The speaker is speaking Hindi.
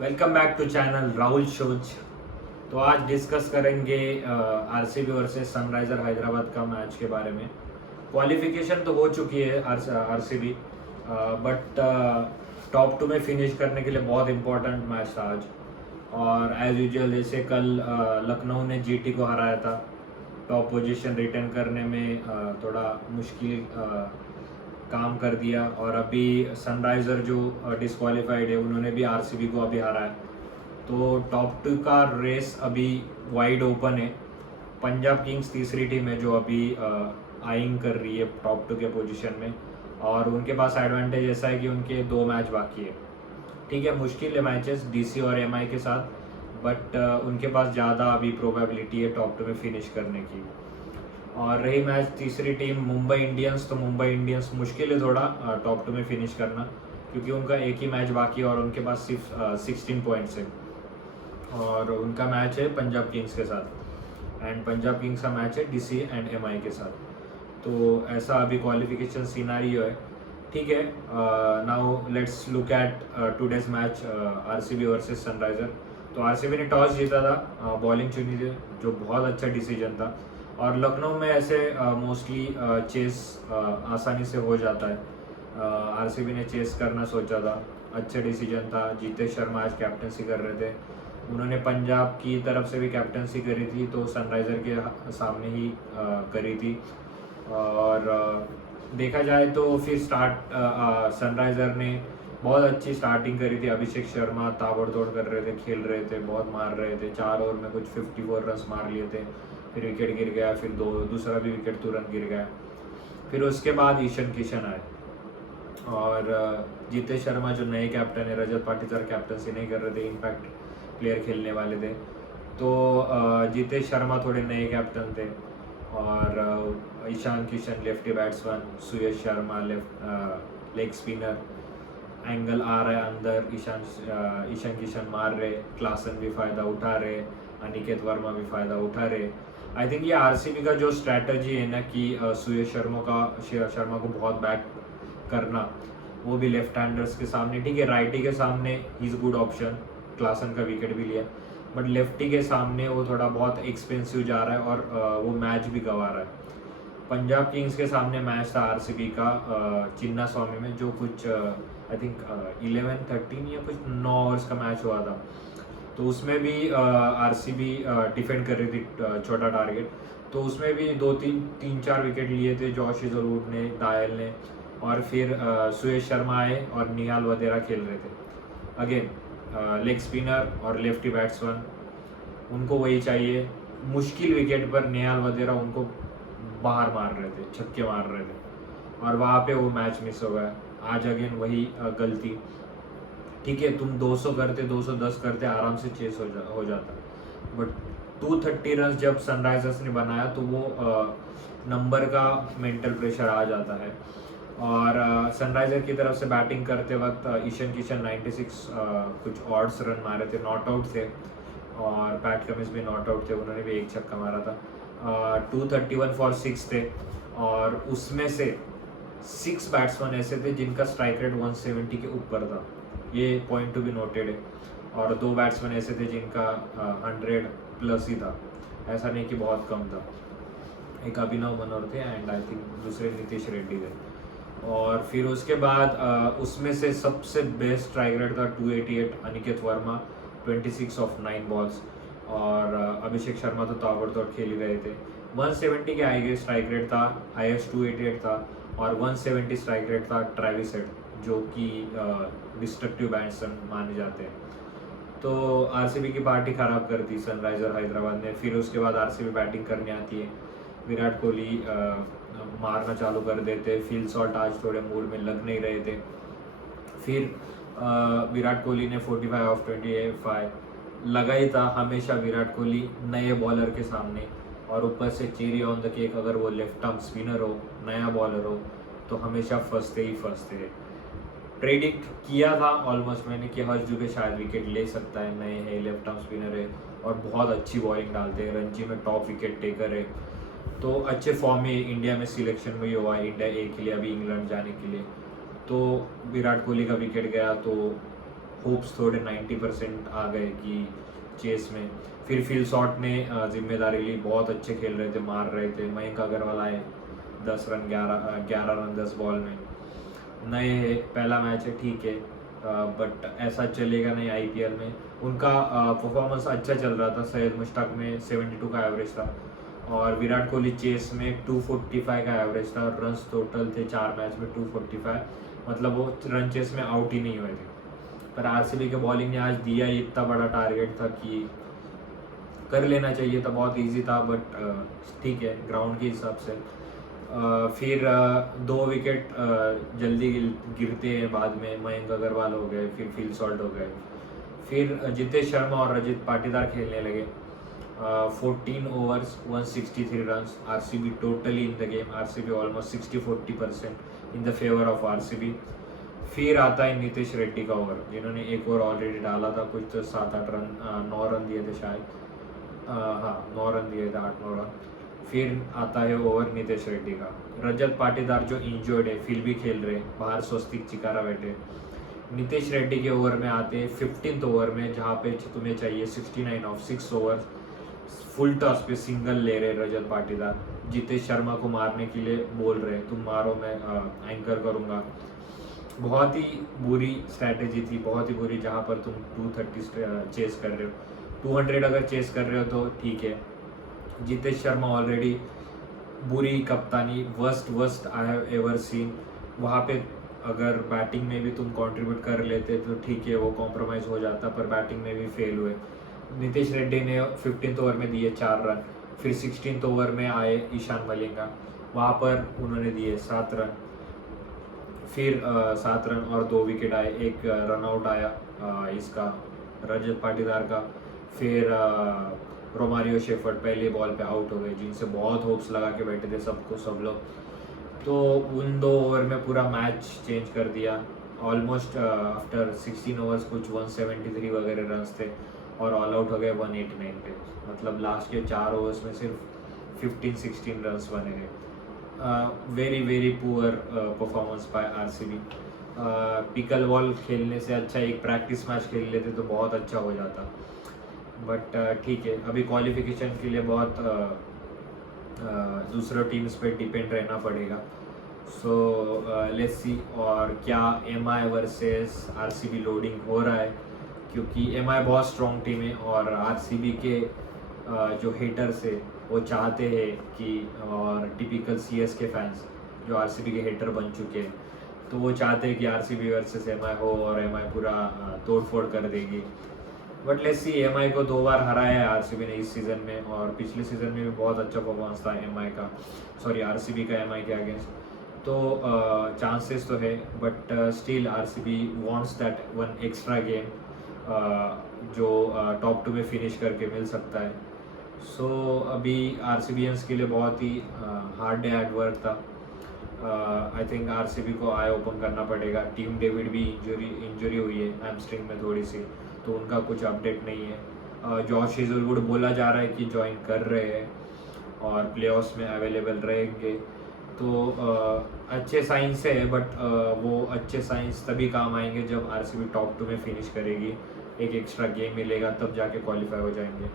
Welcome back to channel Rahul shows. तो आज डिस्कस करेंगे आरसीबी वर्सेस सनराइजर हैदराबाद का मैच के बारे में। क्वालिफिकेशन तो हो चुकी है आरसीबी, बट टॉप टू में फिनिश करने के लिए बहुत इंपॉर्टेंट मैच था आज। और एज यूजुअल जैसे कल लखनऊ ने जीटी को हराया था, टॉप पोजीशन रिटेन करने में थोड़ा मुश्किल काम कर दिया। और अभी सनराइजर जो डिस्क्वालीफाइड है उन्होंने भी आरसीबी को अभी हराया, तो टॉप टू का रेस अभी वाइड ओपन है। पंजाब किंग्स तीसरी टीम है जो अभी आइंग कर रही है टॉप टू के पोजीशन में, और उनके पास एडवांटेज ऐसा है कि उनके 2 मैच बाकी है। ठीक है, मुश्किल है मैचेस डीसी और एमआई के साथ, बट उनके पास ज़्यादा अभी प्रोबेबिलिटी है टॉप टू में फिनिश करने की। और रही मैच तीसरी टीम मुंबई इंडियंस, तो मुंबई इंडियंस मुश्किल है थोड़ा टॉप टू में फिनिश करना, क्योंकि उनका एक ही मैच बाकी है और उनके पास सिर्फ 16 पॉइंट्स है। और उनका मैच है पंजाब किंग्स के साथ, एंड पंजाब किंग्स का मैच है डीसी एंड एमआई के साथ। तो ऐसा अभी क्वालिफिकेशन सिनारियो है। ठीक है, now let's look at today's match RCB versus Sunriser. तो आरसीबी ने टॉस जीता था, बॉलिंग चुनी थी, जो बहुत अच्छा डिसीजन था। और लखनऊ में ऐसे मोस्टली चेस आसानी से हो जाता है। आरसीबी ने चेस करना सोचा था, अच्छा डिसीजन था। जीतेश शर्मा आज कैप्टनसी कर रहे थे, उन्होंने पंजाब की तरफ से भी कैप्टनसी करी थी, तो सनराइज़र के सामने ही करी थी। और देखा जाए तो फिर सनराइज़र ने बहुत अच्छी स्टार्टिंग करी थी। अभिषेक शर्मा ताबड़तोड़ कर रहे थे, खेल रहे थे, बहुत मार रहे थे। 4 ओवर में कुछ 54 रन मार लिए थे, फिर विकेट गिर गया, फिर दूसरा भी विकेट तुरंत गिर गया। फिर उसके बाद ईशान किशन आए, और जीतेश शर्मा जो नए कैप्टन है, रजत पाटीदार कैप्टनसी नहीं कर रहे थे, इम्पैक्ट प्लेयर खेलने वाले थे। तो जीतेश शर्मा थोड़े नए कैप्टन थे, और ईशान किशन लेफ्टी बैट्समैन, सुयश शर्मा लेग स्पिनर, एंगल आ रहा है अंदर, ईशान किशन मार रहे, क्लासन भी फ़ायदा उठा रहे, अनिकेत वर्मा भी फ़ायदा उठा रहे। आई थिंक ये आरसीबी का जो स्ट्रैटेजी है ना कि सुयश शर्मा को बहुत बैक करना, वो भी लेफ्ट हैंडर्स के सामने। ठीक है, राइटी के सामने he is good option, Klaasen का विकेट भी लिया, बट लेफ्टी के सामने वो थोड़ा बहुत एक्सपेंसिव जा रहा है, और वो मैच भी गंवा रहा है। पंजाब किंग्स के सामने मैच था आरसीबी का चिन्ना स्वामी में, जो कुछ आई थिंक 11-13 या कुछ 9 ओवर्स का मैच हुआ था। तो उसमें भी आरसीबी डिफेंड कर रही थी छोटा टारगेट, तो उसमें भी 2-3-4 विकेट लिए थे जॉश हेजलवुड ने, दायल ने, और फिर सुयश शर्मा आए और निहाल वधेरा खेल रहे थे। अगेन लेग स्पिनर और लेफ्टी बैट्समैन, उनको वही चाहिए। मुश्किल विकेट पर निहाल वधेरा उनको बाहर मार रहे थे, छक्के मार रहे थे, और वहाँ पे वो मैच मिस हो गया। आज अगेन वही गलती। ठीक है, तुम 200 करते, 210 करते, आराम से चेस हो जाता, बट 230 रन जब सनराइजर्स ने बनाया तो वो नंबर का मेंटल प्रेशर आ जाता है। और सनराइजर की तरफ से बैटिंग करते वक्त ईशान किशन 96 कुछ ऑड्स रन मारे थे, नॉट आउट थे, और पैट कमिंस भी नॉट आउट थे, उन्होंने भी एक छक्का मारा था। 231 फॉर 6 थे, और उसमें से 6 बैट्समैन ऐसे थे जिनका स्ट्राइक रेट 170 के ऊपर था, ये पॉइंट टू बी नोटेड है। और 2 बैट्समैन ऐसे थे जिनका 100 प्लस ही था, ऐसा नहीं कि बहुत कम था। एक अभिनव मनोहर थे, एंड आई थिंक दूसरे नीतीश रेड्डी थे। और फिर उसके बाद उसमें से सबसे बेस्ट स्ट्राइक रेट था 288, अनिकेत वर्मा 26 ऑफ 9 बॉल्स, और अभिषेक शर्मा तो ताबड़तोड़ खेल ही रहे थे। 170 के आगे स्ट्राइक रेट था, हाईएस्ट 288 था, और 170 स्ट्राइक रेट था ट्रेविस हेड, जो कि डिस्ट्रक्टिव बैट्समैन माने जाते हैं। तो आरसीबी की पार्टी ख़राब कर दी सनराइजर हैदराबाद ने। फिर उसके बाद आरसीबी बैटिंग करने आती है, विराट कोहली मारना चालू कर देते। फील्ड शॉट आज थोड़े मूड में लग नहीं रहे थे। फिर विराट कोहली ने 45 ऑफ 25 लगा ही था। हमेशा विराट कोहली नए बॉलर के सामने, और ऊपर से चेरी ऑन द केक, अगर वो लेफ्ट आर्म स्पिनर हो, नया बॉलर हो, तो हमेशा फंसते ही फंसते हैं। प्रेडिक्ट किया था ऑलमोस्ट मैंने कि हर्ष दुबे शायद विकेट ले सकता है, नए है, लेफ्ट आर्म स्पिनर है, और बहुत अच्छी बॉलिंग डालते हैं, रणजी में टॉप विकेट टेकर है, तो अच्छे फॉर्म में इंडिया में सिलेक्शन भी हुआ है इंडिया ए के लिए, अभी इंग्लैंड जाने के लिए। तो विराट कोहली का विकेट गया, तो होप्स थोड़े 90% आ गए कि चेस में। फिर फिल शॉट ने जिम्मेदारी ली, बहुत अच्छे खेल रहे थे, मार रहे थे। मयंक अग्रवाल आए 10 रन 11 रन 10 बॉल में। नए पहला मैच है, ठीक है, बट ऐसा चलेगा नहीं आईपीएल में। उनका परफॉर्मेंस अच्छा चल रहा था। सैयद मुश्ताक में 72 का एवरेज था और विराट कोहली चेस में 245 का एवरेज था। रन्स टोटल थे 4 मैच में 245, मतलब वो रन चेस में आउट ही नहीं हुए थे। पर आरसीबी के बॉलिंग ने आज दिया ही इतना बड़ा टारगेट था कि कर लेना चाहिए था, बहुत इजी था, बट ठीक है ग्राउंड के हिसाब से। फिर 2 विकेट जल्दी गिरते हैं बाद में। मयंक अग्रवाल हो गए, फिर फिल सॉल्ट हो गए, फिर जितेश शर्मा और रजत पाटीदार खेलने लगे। 14 overs 163 runs, RCB totally in the game. RCB almost 60-40% in the favour of RCB. फिर आता है नीतीश रेड्डी का ओवर, जिन्होंने एक ओवर ऑलरेडी डाला था, कुछ तो 7-8 रन 9 रन दिए थे शायद, हाँ 9 रन दिए थे, 8-9 रन। फिर आता है ओवर नीतीश रेड्डी का। रजत पाटीदार जो इंजर्ड है, फिर भी खेल रहे, बाहर स्वस्तिक चिकारा बैठे। नीतीश रेड्डी के ओवर में आते हैं 15th ओवर में, जहाँ पे तुम्हें चाहिए 69 ऑफ 6 ओवर। फुल टॉस पे सिंगल ले रहे रजत पाटीदार, जितेश शर्मा को मारने के लिए बोल रहे, तुम मारो मैं एंकर करूँगा। बहुत ही बुरी स्ट्रैटेजी थी, बहुत ही बुरी, जहाँ पर तुम 230 चेस कर रहे हो। 200 अगर चेस कर रहे हो तो ठीक है। जितेश शर्मा ऑलरेडी बुरी कप्तानी, worst I have ever seen. वहाँ पे अगर बैटिंग में भी तुम कंट्रीब्यूट कर लेते तो ठीक है, वो कॉम्प्रोमाइज़ हो जाता, पर बैटिंग में भी फेल हुए। नीतीश रेड्डी ने 15th ओवर में दिए 4 रन। फिर 16th ओवर में आए ईशान मलिंगा, वहाँ पर उन्होंने दिए 7 रन। फिर 7 रन और 2 विकेट आए, एक रन आउट आया इसका रजत पाटीदार का। फिर रोमारियो शेफर्ड पहले बॉल पे आउट हो गए, जिनसे बहुत होप्स लगा के बैठे थे सब लोग। तो उन 2 ओवर में पूरा मैच चेंज कर दिया। ऑलमोस्ट आफ्टर 16 ओवर्स कुछ 173 वगैरह रन्स थे और ऑल आउट हो गए 189 पे। मतलब लास्ट के 4 ओवर्स में सिर्फ 15-16 रन्स बने थे। Very poor performance by RCB. Pickle ball खेलने से अच्छा एक प्रैक्टिस मैच खेल लेते तो बहुत अच्छा हो जाता, बट ठीक है, अभी क्वालिफिकेशन के लिए बहुत दूसरे टीम्स पे डिपेंड रहना पड़ेगा। सो लेट्स सी और क्या एमआई वर्सेस आरसीबी लोडिंग हो रहा है, क्योंकि एमआई बहुत स्ट्रॉन्ग टीम है और आरसीबी के जो हेटर्स है वो चाहते हैं कि, और टिपिकल सीएसके फैंस जो आरसीबी के हेटर बन चुके हैं, तो वो चाहते हैं कि आरसीबी वर्सेस एमआई हो और एमआई पूरा तोड़फोड़ कर देगी। बट लेट्स सी, एमआई को 2 बार हराया है आरसीबी ने इस सीज़न में, और पिछले सीज़न में भी बहुत अच्छा परफॉर्मेंस था एमआई का, सॉरी आरसीबी का एमआई के अगेंस्ट। तो चांसेस तो है, but still RCB wants that one extra game जो टॉप 2 में फिनिश करके मिल सकता है। सो अभी आरसीबीएंस के लिए बहुत ही हार्ड डे एट वर्क था। आई थिंक आरसीबी को आई ओपन करना पड़ेगा। टीम डेविड भी इंजरी हुई है हैमस्ट्रिंग में थोड़ी सी, तो उनका कुछ अपडेट नहीं है। जॉश हेजलवुड बोला जा रहा है कि ज्वाइन कर रहे हैं और प्लेऑफ्स में अवेलेबल रहेंगे, तो अच्छे साइंस है, बट वो अच्छे साइंस तभी काम आएंगे जब आरसीबी टॉप 2 में फिनिश करेगी। एक एक्स्ट्रा गेम मिलेगा तब जाके क्वालिफाई हो जाएंगे।